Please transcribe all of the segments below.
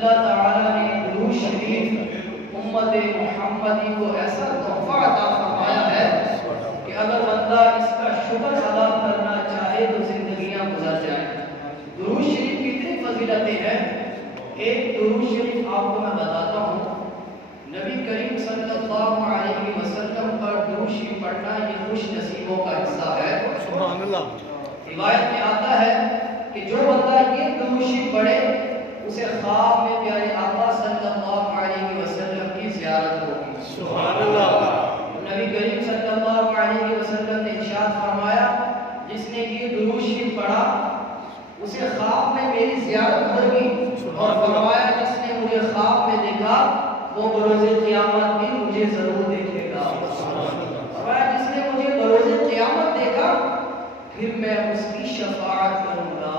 اللہ تعالیٰ نے درود شریف امت محمدی کو ایسا تحفہ عطا فرمایا ہے کہ اگر بندہ اس کا شکر ادا کرنا چاہے تو زندگیاں گزر جائیں۔ درود شریف کی اتنی فضیلتیں ہیں، ایک درود شریف آپ کو میں بتاتا ہوں۔ نبی کریم صلی اللہ علیہ وسلم پر درود شریف پڑھنا یہ خوش نصیبوں کا حصہ ہے۔ سبحان اللہ۔ روایت میں آتا ہے کہ جو بندہ یہ درود شریف پڑھے اسے خواب میں پیارے آقا صلی اللہ علیہ وسلم کی زیارت ہوگی۔ سبحان اللہ۔ نبی کریم صلی اللہ علیہ وسلم نے ارشاد فرمایا جس نے یہ درود شریف پڑھا اسے خواب میں میری زیارت ہوگی، اور فرمایا جس نے مجھے خواب میں دیکھا وہ بروز قیامت بھی مجھے ضرور دیکھے گا۔ فرمایا جس نے مجھے بروز قیامت دیکھا پھر میں اس کی شفاعت کروں گا،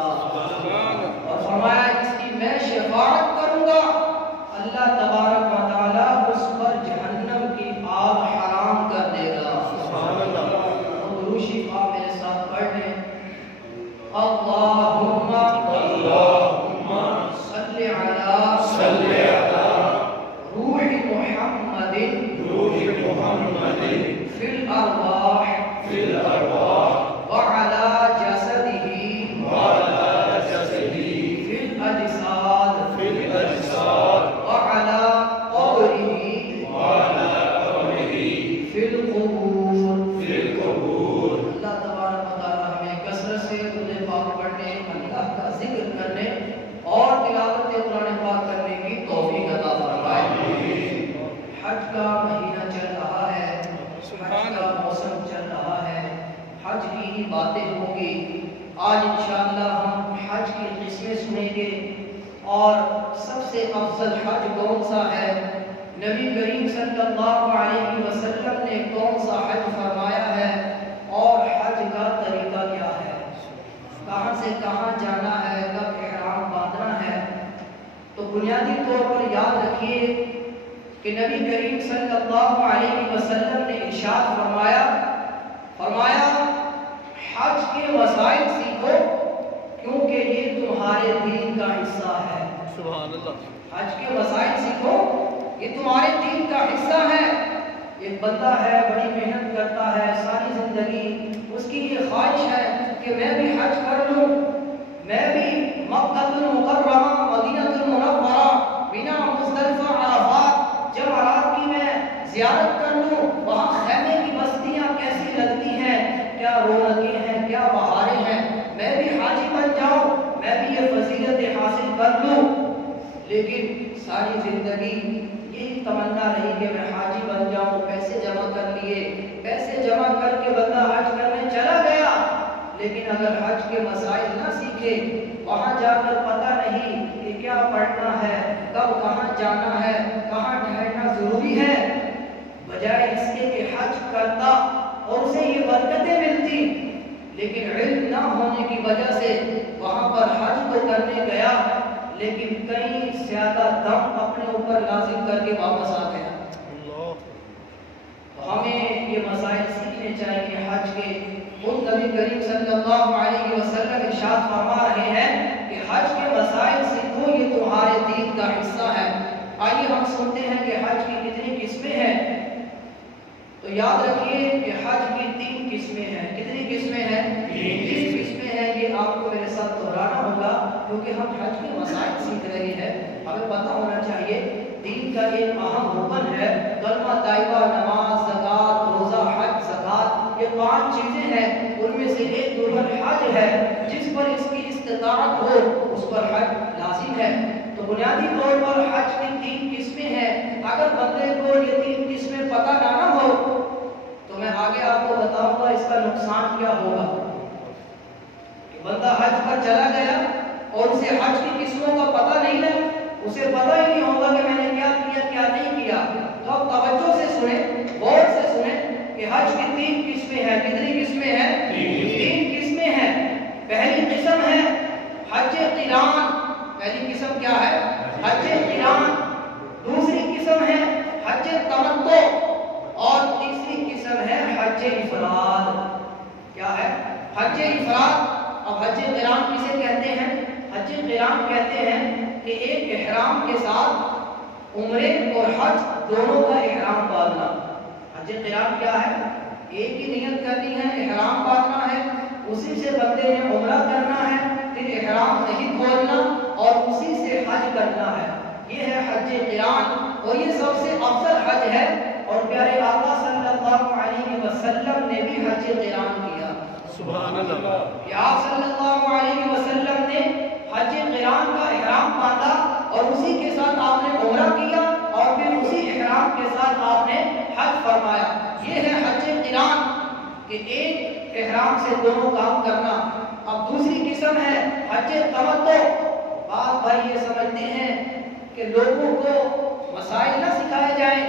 اور فرمایا جس کی میں شفاعت کروں گا اللہ تبارک و تعالیٰ اس پر جہنم کی آگ حرام کر دے گا۔ سبحان اللہ۔ درود شریف آپ میرے ساتھ پڑھ لیں۔ اللہم صلی علی روح محمد فی الارواح وعلی جسدہ فی الاجساد وعلی قبرہ فی القبور۔ اللہ تبارک و تعالی ہمیں کثرت سے درود پاک پڑھنے، اللہ کا ذکر کرنے اور تلاوت قرآن پاک کرنے کی توفیق عطا فرمائے۔ حج کا مہینہ چل رہا ہے، حج کا موسم چل رہا ہے، حج کی ہی باتیں ہوں گی۔ آج انشاءاللہ ہم حج کی قسمیں سنیں گے، اور سب سے افضل حج کون سا ہے، نبی کریم صلی اللہ علیہ وسلم نے کون سا حج فرمایا ہے، اور حج کا طریقہ کیا ہے، کہاں سے کہاں جانا ہے، کب احرام باندھنا ہے۔ تو بنیادی طور پر یاد رکھیے کہ نبی کریم صلی اللہ علیہ وسلم نے ارشاد فرمایا حج کے وسائل سیکھو کیونکہ یہ تمہارے دین کا حصہ ہے۔ سبحان اللہ۔ حج کے وسائل سیکھو یہ تمہارے دین کا حصہ ہے۔ ایک بندہ ہے بڑی محنت کرتا ہے ساری زندگی، اس کی یہ خواہش ہے کہ میں بھی حج کر لوں، میں بھی مکہ المکرمہ، مدینہ المنورہ، مینا، مزدلفہ، عرفات، جمرات کی میں زیارت کر لوں، وہاں خیمے کی بستیاں کیسی لگتی ہیں، کیا رونقیں ہیں، کیا بہاریں ہیں، میں بھی حاجی بن جاؤں، میں بھی یہ فضیلت حاصل کر لوں۔ لیکن ساری زندگی یہی تمنا رہی کہ میں حاجی بن جاؤں، پیسے جمع کر لیے، پیسے جمع کر کے بندہ حج کرنے چلا گیا، لیکن اگر حج کے مسائل نہ سیکھے، وہاں جا کر پتہ نہیں کہ کیا پڑھنا ہے، کب کہاں جانا ہے، کہاں ٹھہرنا ضروری ہے، بجائے اس کے کہ حج کرتا اور اسے یہ برکتیں ملتی، لیکن علم نہ ہونے کی وجہ سے وہاں پر حج تو کرنے گیا لیکن کئی زیادہ دم اپنے اوپر لازم کر کے واپس آ گیا۔ تو ہمیں یہ مسائل سیکھنے چاہیے حج کے۔ خود نبی کریم صلی اللہ علیہ وسلم ارشاد فرما رہے ہیں کہ حج کے مسائل سیکھو یہ تمہارے دین کا حصہ ہے۔ آئیے ہم سنتے ہیں کہ حج کی کتنی قسمیں ہیں۔ تو یاد رکھیے کہ حج کی 3 قسمیں ہیں۔ کتنی قسمیں ہیں؟ 3 قسمیں ہیں۔ یہ آپ کو میرے ساتھ دہرانا ہوگا کیونکہ ہم حج کے مسائل سیکھ رہے ہیں۔ ہمیں پتہ ہونا چاہیے دین کا ایک اہم رکن ہے کلمہ طیبہ، نماز، زکوٰۃ، روزہ، حج، زکوٰۃ، یہ 5 چیزیں ہیں، ان میں سے ایک رکن حج ہے۔ جس پر اس کی استطاعت ہو اس پر حج لازم ہے۔ تو بنیادی طور پر حج کی 3 قسمیں ہیں۔ اگر بندے کو یہ 3 قسمیں پتہ نہ ہو تو میں آگے آپ کو بتاؤں گا اس کا نقصان کیا ہوگا۔ کہ بندہ حج پر چلا گیا اور اسے حج کی قسموں کا پتہ نہیں ہے، اسے پتہ ہی نہیں ہوگا کہ میں نے کیا کیا کیا نہیں کیا۔ تو آپ توجہ سے سنیں، غور سے سنیں کہ حج کی 3 قسمیں ہیں۔ کتنی قسمیں ہیں؟ 3 قسمیں ہیں۔ پہلی قسم ہے حج قران۔ پہلی قسم کیا ہے؟ حج قران۔ دوسری قسم ہے حج تمتع، اور تیسری قسم ہے حج افراد۔ کیا ہے؟ حج افراد۔ اب حج قران کسے کہتے ہیں؟ حج قران کہتے ہیں کہ ایک احرام کے ساتھ عمرے اور حج دونوں کا احرام باندھنا۔ حج قران کیا ہے؟ ایک ہی نیت کرنی ہے، احرام باندھنا ہے، اسی سے بندے نے عمرہ کرنا ہے، پھر احرام نہیں کھولنا اور اسی سے حج کرنا ہے۔ یہ ہے حج قران، اور یہ سب سے افضل حج ہے، اور پیارے آقا صلی اللہ علیہ وسلم نے بھی حج قران کیا۔ سبحان اللہ۔ کہ آپ صلی اللہ علیہ وسلم نے حج قران کا احرام باندھا اور اسی کے ساتھ آپ نے عمرہ کیا اور پھر اسی احرام کے ساتھ آپ نے حج فرمایا۔ یہ ہے حج قران کہ ایک احرام سے دونوں کام کرنا۔ اب دوسری قسم ہے حج تمتع۔ بعض بھائی یہ سمجھتے ہیں کہ لوگوں کو مسائل نہ سکھائے جائیں،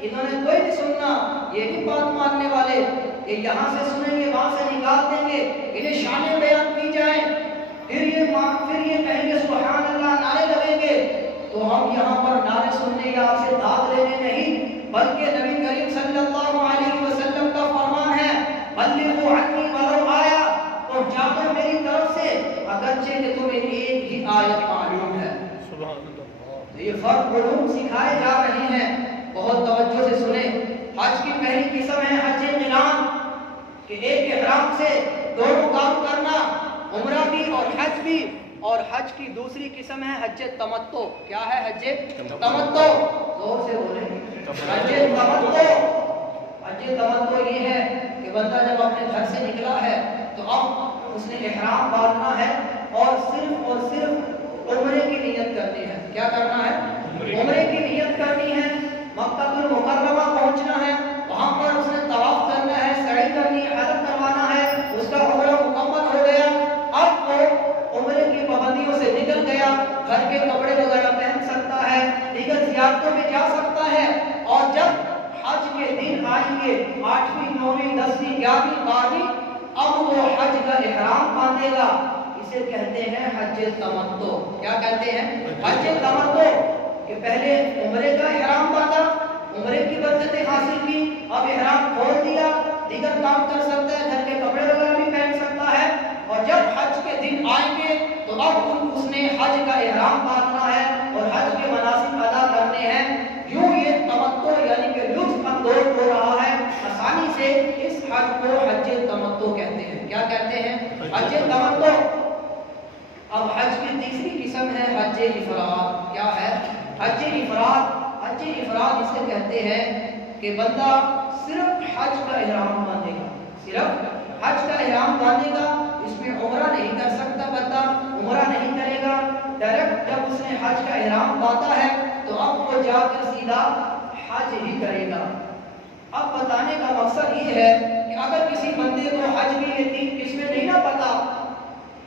انہوں نے کوئی نہیں سننا، یہ بھی بات ماننے والے، یہ یہاں سے سنیں گے وہاں سے نکال دیں گے، انہیں شانیں بیان کی جائیں، پھر یہ کہیں گے سبحان اللہ، نعرے لگیں گے۔ تو ہم یہاں پر نعرے سننے یا آپ سے داد لینے نہیں، بلکہ نبی کریم صلی اللہ علیہ وسلم کا فرمان ہے بلغوا عنی ولو آیا، پہنچا دو میری طرف سے اگرچہ کہ تمہیں ایک ہی آیت معلوم ہے۔ سبحان اللہ۔ یہ فرق علوم سکھائے جا رہے ہیں، بہت توجہ سے سنیں۔ حج کی پہلی قسم ہے حج قران کہ ایک احرام سے دونوں کام کرنا، عمرہ بھی اور حج بھی۔ اور حج کی دوسری قسم ہے حج تمتع۔ کیا ہے حج تمتع؟ زور سے بولیں۔ حج تمتع، حج تمتع یہ ہے کہ بندہ جب اپنے گھر سے نکلا ہے تو اب اس نے احرام باندھنا ہے اور صرف عمرے کی نیت کرنی ہے۔ کیا کرنا ہے؟ عمرے کی نیت کرنی ہے، مکہ المکرمہ پہنچنا ہے، وہاں پر اس نے طواف کرنا ہے، سعی کرنی ہے، حج کروانا ہے، اس کا عمرہ مکمل ہو گیا۔ اب وہ عمرے کی پابندیوں سے نکل گیا، گھر کے کپڑے وغیرہ پہن سکتا ہے، دیگر زیارتوں میں جا سکتا ہے، اور جب حج کے دن آئیں گے 8ویں 9ویں 10ویں 11ویں 12ویں، اب وہ حج کا احرام باندھے گا۔ اسے کہتے ہیں حج تمتع۔ کیا کہتے ہیں؟ حج تمتع، کہ پہلے عمرے کا احرام باندھا، عمرے کی برکتیں حاصل کی، اب احرام کھول دیا، دیگر کام کر سکتا ہے، گھر کے کپڑے وغیرہ بھی پہن سکتا ہے، اور جب حج کے دن آئیں گے تو اب اس نے حج کا احرام باندھنا ہے اور حج کے مناسک ادا کرنے ہیں۔ یوں یہ تمتع یعنی کہ لطف اندوز ہو رہا ہے آسانی سے، اس حج کو حج تمتع کہتے ہیں۔ کیا کہتے ہیں؟ حج تمتع۔ اب حج کی تیسری قسم ہے حج افراد۔ کیا ہے؟ حج افراد۔ حج افراد اسے کہتے ہیں کہ بندہ صرف حج کا احرام باندھے گا، صرف حج کا احرام باندھے گا، اس میں عمرہ نہیں کر سکتا، بندہ عمرہ نہیں کرے گا، ڈائریکٹ جب اس نے حج کا احرام باندھا ہے تو اب وہ جا کر سیدھا حج ہی کرے گا۔ اب بتانے کا مقصد یہ ہے کہ اگر کسی بندے کو حج کی یہ 3 قسمیں نہیں نہ پتا،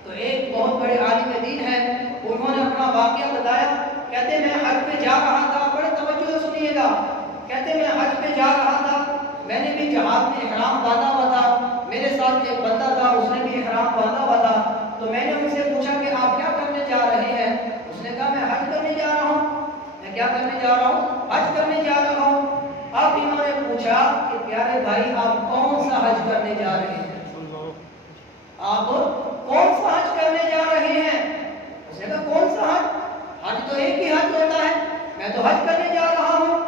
تو ایک بہت بڑے عالم دین ہے، انہوں نے اپنا واقعہ بتایا، کہتے میں حج پہ جا رہا تھا، بڑے توجہ سے سنیے گا، کہتے میں حج پہ جا رہا تھا، میں نے بھی جہاد میں احرام باندھا ہوا تھا، میرے ساتھ ایک بندہ تھا، اس نے بھی احرام باندھا ہوا تھا، تو میں نے ان سے پوچھا کہ آپ کیا کرنے جا رہے ہیں؟ اس نے کہا میں حج کرنے جا رہا ہوں۔ میں کیا کرنے جا رہا ہوں؟ حج کرنے جا رہا ہوں۔ اب انہوں نے پوچھا کہ پیارے بھائی آپ کون سا حج کرنے جا رہے ہیں؟ آپ کون سا حج کرنے جا رہے ہیں؟ اس نے کہا کون سا حج؟ حج تو ایک ہی حج ہوتا ہے، میں تو حج کرنے جا رہا ہوں۔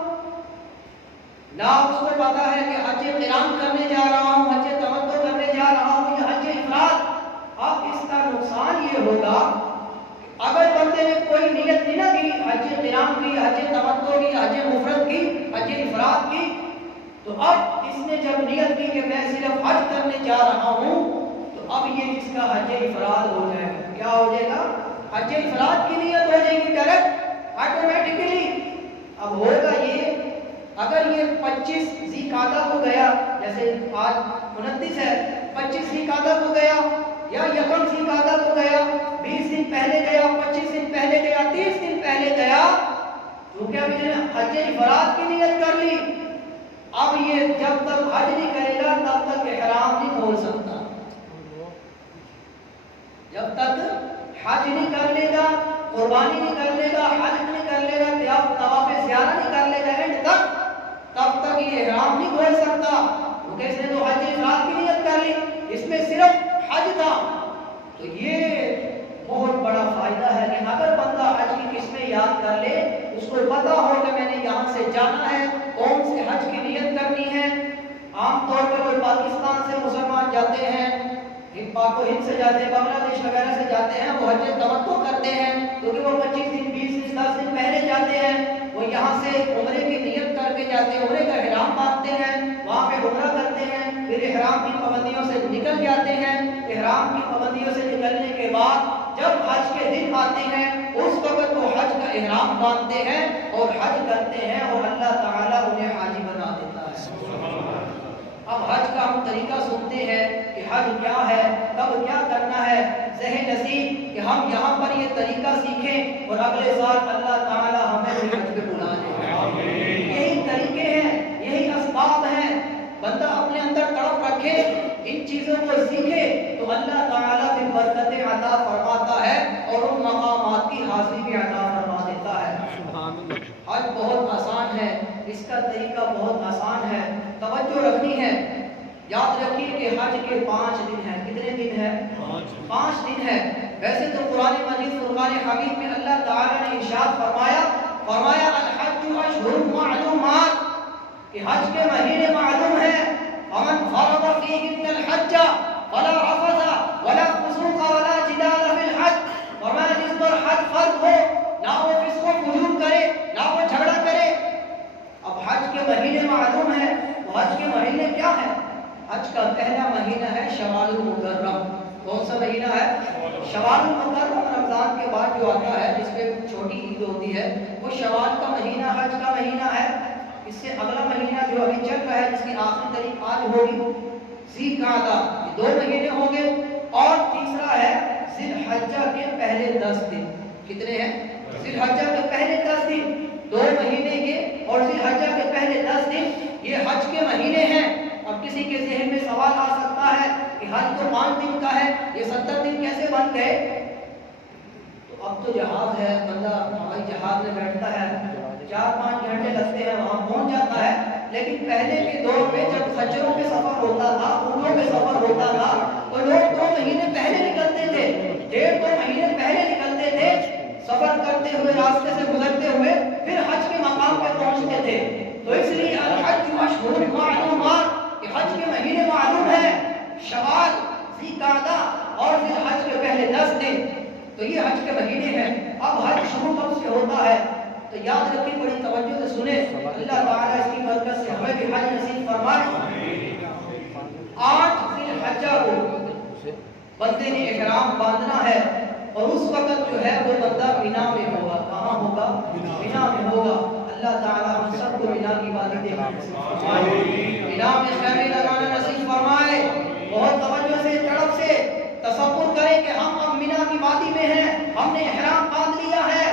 نہ اس کو پتا ہے کہ حج قران کرنے جا رہا ہوں، حج تمتع کرنے جا رہا ہوں یا حج افراد۔ اب اس کا نقصان یہ ہوگا اگر بندے نے کوئی نیت نہیں نہ کی، حج قران کی، حج تمتع کی، حج مفرد کی، حج افراد کی، تو اب اس نے جب نیت کی کہ میں صرف حج کرنے جا رہا ہوں، تو اب یہ اس کا حج افراد ہو جائے گا۔ کیا ہو جائے گا؟ حج افراد کی نیت ہو جائے گی ڈائریکٹ آٹومیٹکلی۔ اب ہوگا یہ اگر یہ 25 ذی قعدہ کو گیا، جیسے آج 29 ہے، 25 ذی قعدہ کو گیا یا یکم ذی قعدہ کو گیا، 20 دن پہلے گیا، 25 دن پہلے گیا، 30 دن پہلے گیا، کیونکہ اب نے حج افراد کی نیت کر لی، اب یہ جب تک حج نہیں کرے گا تب تک احرام نہیں کھول سکتا۔ جب تک حج نہیں کر لے گا، قربانی نہیں کر لے گا، حج نہیں کر لے گا، طواف زیارہ نہیں کر لے گا اینڈ تک، تب تک یہ احرام نہیں کھول سکتا، کیونکہ اس نے تو حج افراد کی نیت کر لی، اس میں صرف حج تھا۔ تو یہ بہت بڑا فائدہ ہے کہ اگر بندہ حج کی قسمیں یاد کر لے کو پتا ہو کہ میں نے یہاں سے جانا ہے، کون سے حج کی نیت کرنی ہے۔ عام طور پر جو پاکستان سے مسلمان جاتے ہیں، پاک و ہند سے جاتے ہیں، بنگلہ دیش وغیرہ سے جاتے ہیں، وہ حج تمتع کرتے ہیں کیونکہ وہ 25 دن 20 دن 10 دن پہلے جاتے ہیں۔ وہ یہاں سے عمرے کی نیت کر کے جاتے ہیں، عمرے کا احرام باندھتے ہیں، وہاں پہ عمرہ کرتے ہیں، پھر احرام کی پابندیوں سے نکل جاتے ہیں۔ احرام کی پابندیوں سے نکلنے کے بعد جب حج کے دن آتے ہیں اس وقت وہ حج کا احرام باندھتے ہیں اور حج کرتے ہیں، اور اللہ تعالیٰ انہیں حاجی بنا دیتا ہے۔ اب حج کا ہم طریقہ سنتے ہیں کہ حج کیا ہے، کب کیا کرنا ہے، ذہن نصیب کہ ہم یہاں پر یہ طریقہ سیکھیں اور اگلے سال اللہ تعالیٰ ہمیں بھی حج پہ بلا لے۔ یہی طریقے ہیں، یہی اسباب ہیں۔ بندہ اپنے اندر تڑپ رکھے، ان چیزوں کو سیکھے تو اللہ تعالیٰ بھی برکتیں عطا فرماتا ہے اور ان مقامات کی حاضری بھی عطا فرما دیتا ہے۔ حج بہت آسان ہے، اس کا طریقہ بہت آسان ہے، توجہ رکھنی ہے۔ یاد رکھیے کہ حج کے 5 دن ہیں۔ کتنے دن ہیں؟ 5 دن ہیں۔ ویسے تو قرآن مجید فرقان حمید میں اللہ تعالیٰ نے ارشاد فرمایا الحج اشہر معلومات، کہ حج کے مہینے معلوم ہیں۔ فمن فرض فیہن الحج فلا رفث ولا فسوق ولا جدال فی الحج، فرمایا جس پر حج فرض ہو نہ وہ فسق و فجور کرے نہ وہ جھگڑا کرے۔ اب حج کے مہینے معلوم ہیں، وہ حج کے مہینے کیا ہیں؟ حج کا پہلا مہینہ ہے شوال المکرم۔ کون سا مہینہ ہے؟ شوال المکرم۔ رمضان کے بعد جو آتا ہے جس پہ چھوٹی عید ہوتی ہے وہ شوال کا مہینہ حج کا مہینہ ہے۔ اس سے اگلا مہینہ جو ابھی چل رہا ہے جس کی آخری تاریخ آج ہوگی ذی القعدہ، یہ 2 مہینے ہوں گے، اور تیسرا ہے ذی الحجہ کے پہلے 10 دن۔ کتنے ہیں؟ ذی الحجہ کے پہلے 10 دن، 2 مہینے یہ اور ذی الحجہ کے پہلے 10 دن، یہ حج کے مہینے ہیں۔ اب کسی کے ذہن میں سوال آ سکتا ہے کہ حج تو 5 دن کا ہے، یہ 70 دن کیسے بن گئے؟ تو اب تو جہاز ہے، بندہ ہوائی جہاز میں بیٹھتا ہے، 4-5 گھنٹے لگتے ہیں وہاں پہنچ جاتا ہے۔ لیکن پہلے کے دور میں جب خچروں پہ سفر ہوتا تھا، اونٹوں پہ سفر ہوتا تھا، تو لوگ 2 مہینے پہلے نکلتے تھے، 1.5-2 مہینے پہلے نکلتے تھے، سفر کرتے ہوئے، راستے سے گزرتے ہوئے، پھر حج کے مقام پہ پہنچتے تھے۔ تو اس لیے الحج اشہر معلومات، کہ حج کے مہینے معلوم ہے، شوال، ذی القعدہ اور ذی الحج کے پہلے 10 دن، تو یہ حج کے مہینے ہیں۔ اب حج شروع کب سے ہوتا ہے تو یاد رکھیں، بڑی توجہ سے سنیں، اللہ تعالیٰ اس کی برکت سے ہمیں بھی حج نصیب فرمائے۔ 8 ذی الحجہ کو بندے نے احرام باندھنا ہے، اور اس وقت جو ہے وہ بندہ مینا میں ہوگا۔ کہاں ہوگا؟ مینا میں ہوگا۔ اللہ تعالیٰ ہم سب کو مینا کی وادی دیکھنا نصیب فرمائے، مینا میں خیمے لگانا نصیب فرمائے۔ بہت توجہ سے، تڑپ سے تصور کریں کہ ہم اب مینا کی وادی میں ہیں، ہم نے احرام باندھ لیا ہے۔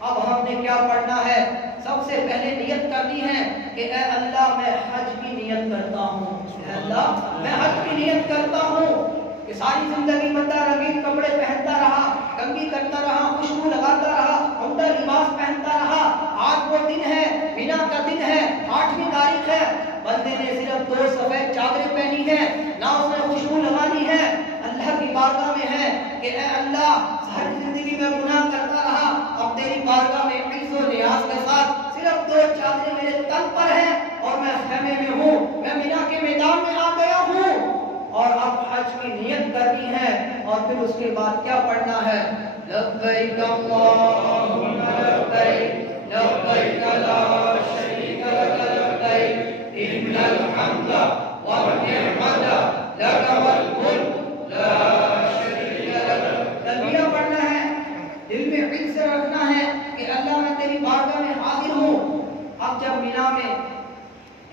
اب ہم نے کیا پڑھنا ہے؟ سب سے پہلے نیت کرنی ہے کہ اے اللہ میں حج کی نیت کرتا ہوں، اے اللہ میں حج کی نیت کرتا ہوں کہ ساری زندگی بندہ رنگین کپڑے پہنتا رہا، کنگھی کرتا رہا، خوشبو لگاتا رہا، عمدہ لباس پہنتا رہا۔ آج وہ دن ہے، مینا کا دن ہے، 8ویں تاریخ ہے، بندے نے صرف 2 سفید چادریں پہنی ہیں، نہ اس نے خوشبو لگانی ہے، اللہ کی بارگاہ میں ہے کہ اے اللہ ساری زندگی میں گناہ کرتا رہا، اب تیری بارگاہ میں عز و نیاز کے ساتھ صرف 2 چادریں میرے تن پر ہیں اور میں خیمے میں ہوں، میں مینا کے میدان میں آ گیا ہوں، اور اب حج کی نیت کرنی ہے۔ اور پھر اس کے بعد کیا پڑھنا ہے؟ لبیک اللہم لبیک لبیک لا شریک لک لبیک ان الحمد والنعمت لک والملک لا شریک لک۔ تلبیہ پڑھنا ہے، دل میں فکر سے رکھنا ہے کہ اللہ میں تیری بارگاہ میں حاضر ہوں۔ اب جب مینا میں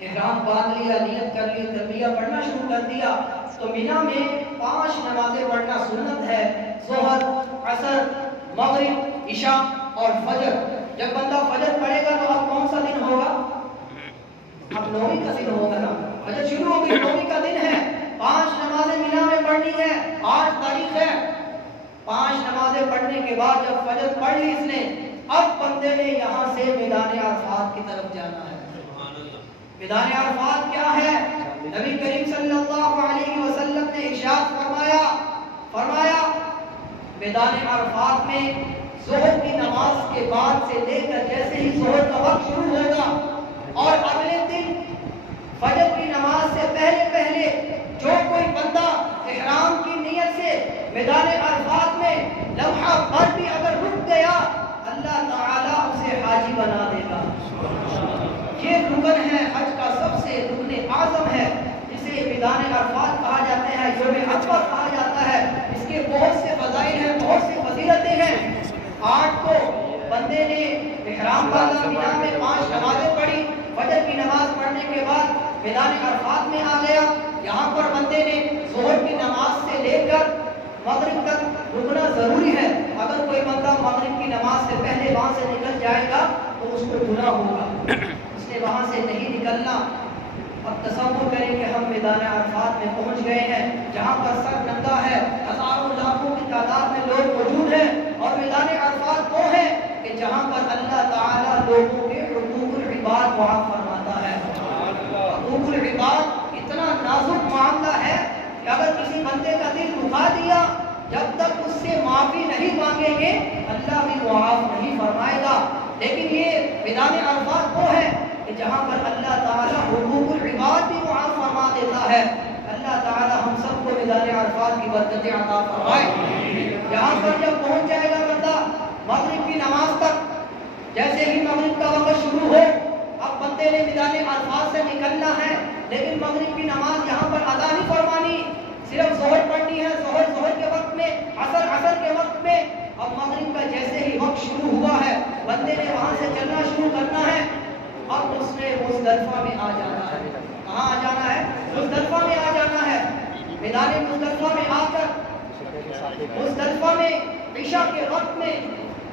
احرام باندھ لیا، نیت کر لی، تلبیہ پڑھنا شروع کر دیا، تو مینا میں 5 نمازیں پڑھنا سنت ہے، ظہر، عصر، مغرب، عشاء اور فجر۔ جب بندہ فجر پڑھے گا تو اب کون سا دن ہوگا؟ اب 9ویں کا دن ہوگا نا، فجر شروع ہو گئی، 9ویں کا دن ہے، 5 نمازیں مینا میں پڑھنی ہے، 8 تاریخ ہے۔ 5 نمازیں پڑھنے کے بعد جب فجر پڑھ لی اس نے، اب بندے نے یہاں سے میدان عرفات کی طرف جانا ہے۔ میدان عرفات کیا ہے؟ نبی کریم صلی اللہ علیہ وسلم نے ارشاد فرمایا میدان عرفات میں ظہر کی نماز کے بعد سے لے کر جیسے ظہر کا وقت شروع ہوگا اور اگلے دن فجر کی نماز سے پہلے جو کوئی بندہ احرام کی نیت سے میدان عرفات میں لمحہ بھر بھی اگر رک گیا اللہ تعالیٰ اسے حاجی بنا دے گا۔ یہ رکن ہے حج کا، سب سے رکن اعظم ہے، جسے میدان عرفات کہا جاتا ہے، یوم عرفہ کہا جاتا ہے۔ اس کے بہت سے فضائل ہیں، بہت سی فضیلتیں ہیں۔ 8 کو بندے نے احرام باندھا، مینا میں 5 نمازیں پڑھی، فجر کی نماز پڑھنے کے بعد میدان عرفات میں آ گیا۔ یہاں پر بندے نے ظہر کی نماز سے لے کر مغرب تک رکنا ضروری ہے۔ اگر کوئی بندہ مغرب کی نماز سے پہلے وہاں سے نکل جائے گا تو اس کو گناہ ہوگا، اس نے وہاں سے نہیں نکلنا۔ اب تصور کریں کہ ہم میدان عرفات میں پہنچ گئے ہیں، جہاں پر سر ننگا ہے، ہزاروں لاکھوں کی تعداد میں لوگ موجود ہیں، اور میدان عرفات وہ ہے کہ جہاں پر اللہ تعالیٰ لوگوں کے حقوق العباد معاف فرماتا ہے۔ حقوق العباد اتنا نازک معاملہ ہے کہ اگر کسی بندے کا دل دکھا دیا، جب تک اس سے معافی نہیں مانگیں گے اللہ بھی معاف نہیں فرمائے گا۔ لیکن یہ میدان عرفات وہ ہے کہ جہاں پر اللہ تعالیٰ حقوق العباد بھی معاف فرما دیتا ہے۔ اللہ تعالیٰ ہم سب کو میدان عرفات کی برکتیں عطا فرمائے۔ یہاں پر جب پہنچ جائے گا بندہ مغرب کی نماز تک، جیسے ہی مغرب کا وقت شروع ہو، اب بندے نے میدان عرفات سے نکلنا ہے، لیکن مغرب کی نماز یہاں پر ادا نہیں فرمانی، صرف ظہر پڑھنی ہے، ظہر کے وقت میں، عصر کے وقت میں۔ اب مغرب کا جیسے ہی وقت شروع ہوا ہے، بندے نے وہاں سے چلنا شروع کرنا ہے۔ اب اس نے مزدلفہ میں آ جانا ہے۔ کہاں آ جانا ہے؟ مزدلفہ میں آ جانا ہے۔ میدان مزدلفہ میں آ کر مزدلفہ میں عشاء کے وقت میں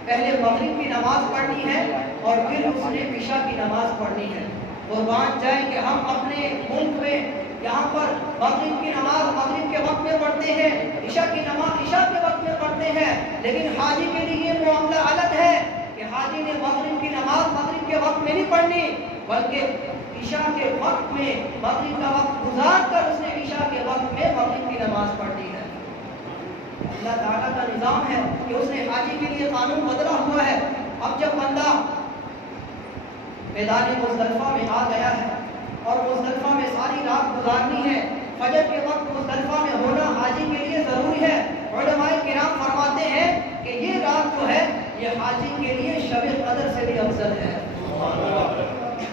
پہلے مغرب کی نماز پڑھنی ہے اور پھر اس نے عشاء کی نماز پڑھنی ہے۔ قربان جائیں کہ ہم اپنے ملک میں یہاں پر مغرب کی نماز مغرب کے وقت میں پڑھتے ہیں، عشاء کی نماز عشاء کے وقت میں پڑھتے ہیں، لیکن حاجی کے لیے یہ معاملہ الگ ہے کہ حاجی نے مغرب کی نماز مغرب کے وقت میں نہیں پڑھنی، بلکہ عشاء کے وقت میں مغرب کا وقت گزار کر اس نے عشاء کے وقت میں مغرب کی نماز پڑھنی ہے۔ اللہ تعالیٰ کا نظام ہے کہ اس نے حاجی کے لیے قانون بدلا ہوا ہے۔ اب جب بندہ میدان مزدلفہ میں آ گیا ہے اور مزدلفہ میں ساری رات گزارنی ہے، فجر کے وقت مزدلفہ میں ہونا حاجی کے لیے ضروری ہے۔ علماء کرام فرماتے ہیں کہ یہ رات جو ہے یہ حاجی کے لیے شب قدر سے بھی افضل ہے۔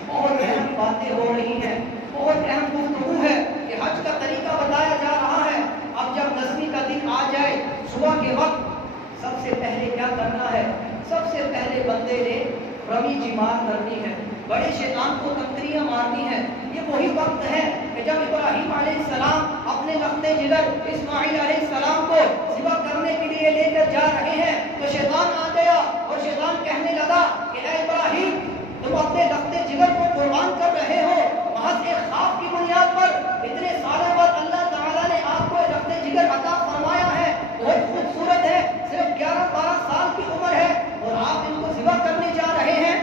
بہت اہم باتیں ہو رہی ہیں، بہت اہم گفتگو ہے کہ حج کا طریقہ بتایا جا رہا ہے۔ اب جب 10ویں کا دن آ جائے، صبح کے وقت سب سے پہلے کیا کرنا ہے؟ سب سے پہلے بندے نے رمی جمار کرنی ہے، بڑے شیطان کو کنکریاں مارنی ہے۔ یہ وہی وقت ہے کہ جب ابراہیم علیہ السلام اپنے لخت جگر اسماعیل علیہ السلام کو ذبح کرنے کے لیے لے کر جا رہے ہیں تو شیطان آ گیا اور شیطان کہنے لگا کہ اے ابراہیم، تم اپنے لخت جگر کو قربان کر رہے ہو محض ایک خواب کی بنیاد پر؟ اتنے سالوں بعد اللہ تعالیٰ نے آپ کو لخت جگر عطا فرمایا ہے، بہت خوبصورت ہے، صرف 11-12 سال کی عمر ہے اور آپ ان کو ذبح کرنے جا رہے ہیں۔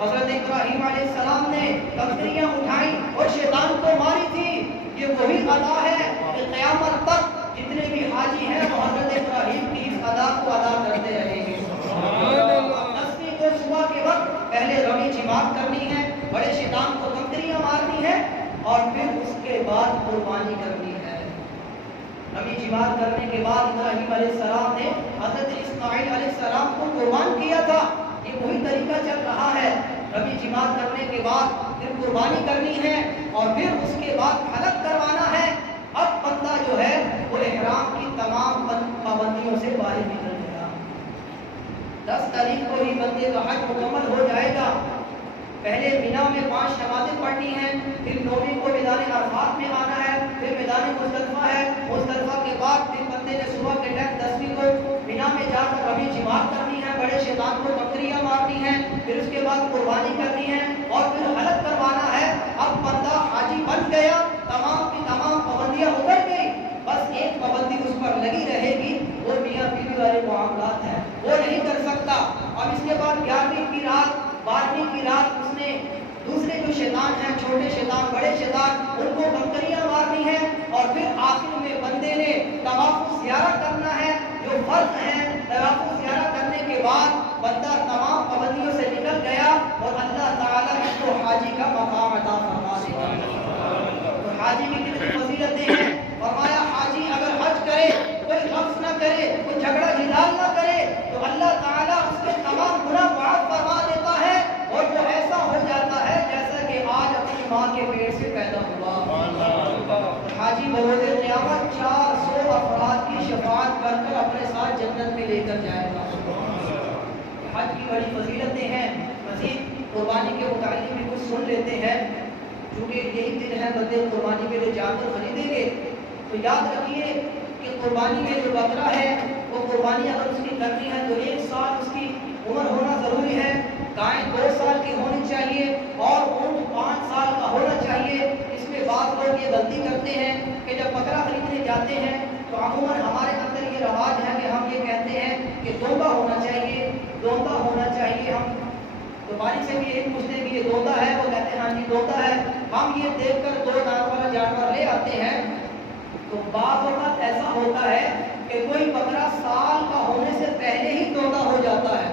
حضرت ابراہیم علیہ السلام نے کنکریاں اٹھائیں اور شیطان کو ماری تھی۔ یہ وہی ادا ہے کہ قیامت تک جتنے بھی حاجی ہیں وہ حضرت ابراہیم کی اس ادا کو ادا کرتے رہیں گے۔ 10ویں کو صبح کے وقت پہلے رمی جمار کرنی ہے، بڑے شیطان کو کنکریاں مارنی ہے اور پھر اس کے بعد قربانی کرنی ہے۔ رمی جمار کرنے کے بعد ابراہیم علیہ السلام نے حضرت اسماعیل علیہ السلام کو قربان کیا تھا۔ یہ وہی طریقہ چل رہا ہے، رمی جمار کرنے کے بعد پھر قربانی کرنی ہے اور پھر اس کے بعد حلق کروانا ہے۔ اب بندہ جو ہے وہ احرام کی تمام پابندیوں سے باہر نکل گیا۔ 10 تاریخ کو ہی بندے کا حج مکمل ہو جائے گا۔ پہلے مینا میں 5 نمازیں پڑھنی ہیں، پھر 9ویں کو میدان عرفات میں آنا ہے، پھر میدان مزدلفہ ہے، مزدلفہ کے بعد پھر بندے نے صبح کے ٹائم 10ویں کو مینا میں جا کر رمی جمار کرنی ہے، بڑے شیطان کو بکریاں مارنی ہے، پھر اس کے بعد قربانی کرنی ہے اور پھر حلق کروانا ہے۔ اب بندہ حاجی بن گیا، تمام کی تمام پابندیاں اتر گئی، بس ایک پابندی اس پر لگی رہے گی، وہ میاں بیوی والے معاملات ہیں، وہ نہیں کر سکتا۔ اب اس کے بعد 11ویں کی رات 12ویں کی رات اس نے دوسرے جو شیطان ہیں، چھوٹے شیطان بڑے شیطان، ان کو بکریاں مارنی ہے اور پھر آخر میں بندے نے طواف زیارہ کرنا ہے جو فرض ہے۔ طواف زیارہ کرنے کے بعد بندہ تمام پابندیوں سے نکل نکل گیا اور اللہ تعالیٰ اس کو حاجی کا مقام عطا فرما دیتا ہے۔ تو حاجی کی کتنی فضیلتیں ہیں، فرمایا حاجی اگر حج کرے، کوئی لفظ نہ کرے، کوئی جھگڑا جھنجال نہ کرے، تو اللہ تعالیٰ اس کے تمام گناہ معاف فرما دیتا ہے اور وہ ایسا ہو جاتا ہے جیسا کہ آج اپنی ماں کے پیٹ سے پیدا ہوا۔ حاجی بروز قیامت 400 افراد کی شفاعت کر کر اپنے ساتھ جنت میں لے کر جائے گا۔ حج کی بڑی فضیلتیں ہیں۔ مزید قربانی کے متعلق بھی کچھ سن لیتے ہیں، چونکہ یہی دن ہے بندے قربانی کے لیے جانور خریدیں گے، تو یاد رکھیے کہ قربانی میں جو بکرا ہے وہ قربانی اگر اس کی کرنی ہے تو 1 سال اس کی عمر ہونا ضروری ہے، گائے 2 سال کی ہونی چاہیے اور اونٹ 5 سال کا ہونا چاہیے۔ اس میں بعض لوگ یہ غلطی کرتے ہیں کہ جب بکرا خریدنے جاتے ہیں تو عموماً ہمارے اندر یہ رواج ہے کہ ہم یہ کہتے ہیں کہ دوندا ہونا چاہیے، دوندا ہونا چاہیے۔ ہم دوباری سے بھی ایک پوچھتے ہیں کہ یہ دوندا ہے، وہ کہتے ہیں ہاں جی دوندا ہے۔ ہم یہ دیکھ کر 2 دانت والا جانور لے آتے ہیں، تو بعض وقت ایسا ہوتا ہے کہ کوئی بکرا سال کا ہونے سے پہلے ہی دوندا ہو جاتا ہے۔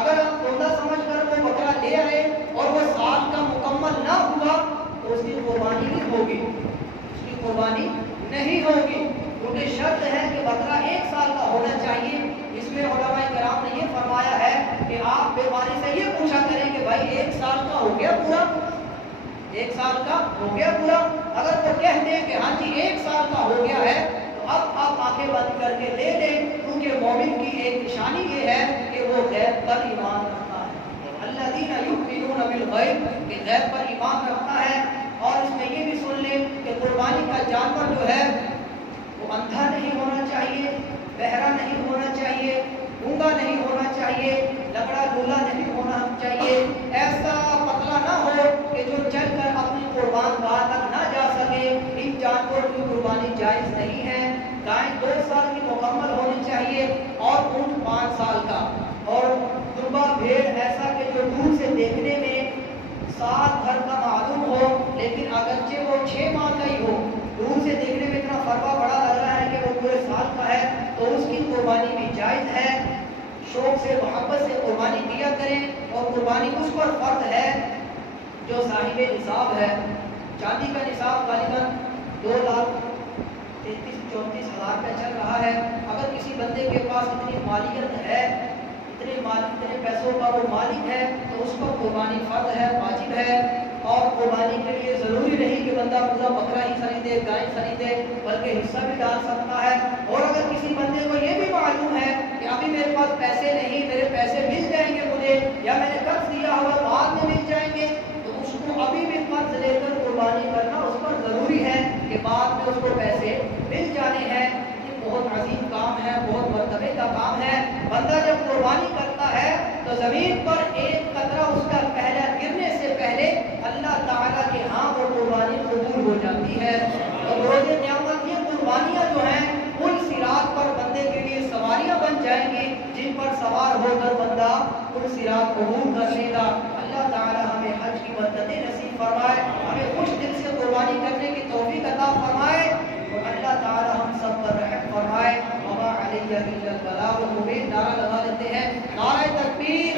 اگر آپ دوندا سمجھ کر وہ بکرا لے آئے اور وہ سال کا مکمل نہ ہوا تو اس کی قربانی نہیں ہوگی، اس کی قربانی نہیں ہوگی، کیونکہ شرط ہے کہ بکرا 1 سال کا ہونا چاہیے۔ اس میں علماء کرام نے یہ فرمایا ہے کہ آپ بیماری سے یہ پوچھا کریں کہ بھائی 1 سال کا ہو گیا پورا، 1 سال کا ہو گیا پورا۔ اگر وہ کہہ دیں کہ ہاں جی 1 سال کا ہو گیا ہے تو اب آپ آنکھیں بند کر کے لے لیں، کیونکہ مومن کی ایک نشانی یہ ہے کہ وہ غیب پر ایمان رکھتا ہے۔ الذین یؤمنون بالغیب، کہ غیب پر ایمان رکھتا ہے۔ اور اس میں یہ بھی سن لیں کہ قربانی کا جانور جو ہے وہ اندھا نہیں ہونا چاہیے، بہرا نہیں ہونا چاہیے، گونگا نہیں ہونا چاہیے، لگڑا لولا نہیں ہونا چاہیے، ایسا پتلا نہ ہو کہ جو چل کر اپنی قربان گاہ تک نہ جا سکے۔ ان جانوروں کی قربانی جائز نہیں ہے۔ گائے 2 سال کی مکمل ہونی چاہیے اور اونٹ 5 سال کا، اور دمبا بھیڑ ایسا کہ جو دور سے دیکھنے میں 7 گھر کا معلوم ہو لیکن اگرچہ وہ 6 ماہ کا ہی ہو، دور سے دیکھنے میں اتنا فروا بڑا لگ رہا ہے کہ وہ پورے سال کا ہے، تو اس کی قربانی بھی جائز ہے۔ شوق سے محبت سے قربانی کیا کریں، اور قربانی اس پر فرض ہے جو صاحب نصاب ہے۔ چاندی کا نصاب غالباً 2,33,34 ہزار کا چل رہا ہے۔ اگر کسی بندے کے پاس اتنی مالیت ہے، اتنے پیسوں کا وہ مالک ہے، تو اس پر قربانی فرض ہے، واجب ہے۔ اور قربانی کے لیے ضروری نہیں کہ بندہ پورا بکرا ہی خریدے، گائے خریدے، بلکہ حصہ بھی ڈال سکتا ہے۔ اور اگر کسی بندے کو یہ بھی معلوم ہے کہ ابھی میرے پاس پیسے نہیں، میرے پیسے مل جائیں گے مجھے، یا میں نے قرض دیا ہوا بعد میں مل جائیں گے، تو اس کو ابھی بھی قرض لے کر قربانی کرنا اس پر ضروری ہے کہ بعد میں اس کو پیسے مل جانے ہیں۔ یہ بہت عظیم کام ہے، بہت مرتبے کا کام ہے۔ بندہ جب قربانی کرتا ہے تو زمین پر ایک قطرہ اس کا پہلا گرنے سے پہلے اللہ تعالیٰ کے ہاں وہ قربانی قبول ہو جاتی ہے۔ اور روز قیامت یہ قربانیاں جو ہیں پل صراط پر بندے کے لیے سواریاں بن جائیں گی، جن پر سوار ہو کر بندہ پل صراط عبور کر لے گا۔ اللہ تعالیٰ ہمیں حج کی برکتیں نصیب فرمائے، ہمیں خوش دل سے قربانی کرنے کی توفیق عطا فرمائے، اور اللہ تعالیٰ ہم سب پر رحم فرمائے۔ وما علیہ الا البلاغ المبین۔ نعرہ لگا لیتے ہیں، نعرہ تکبیر۔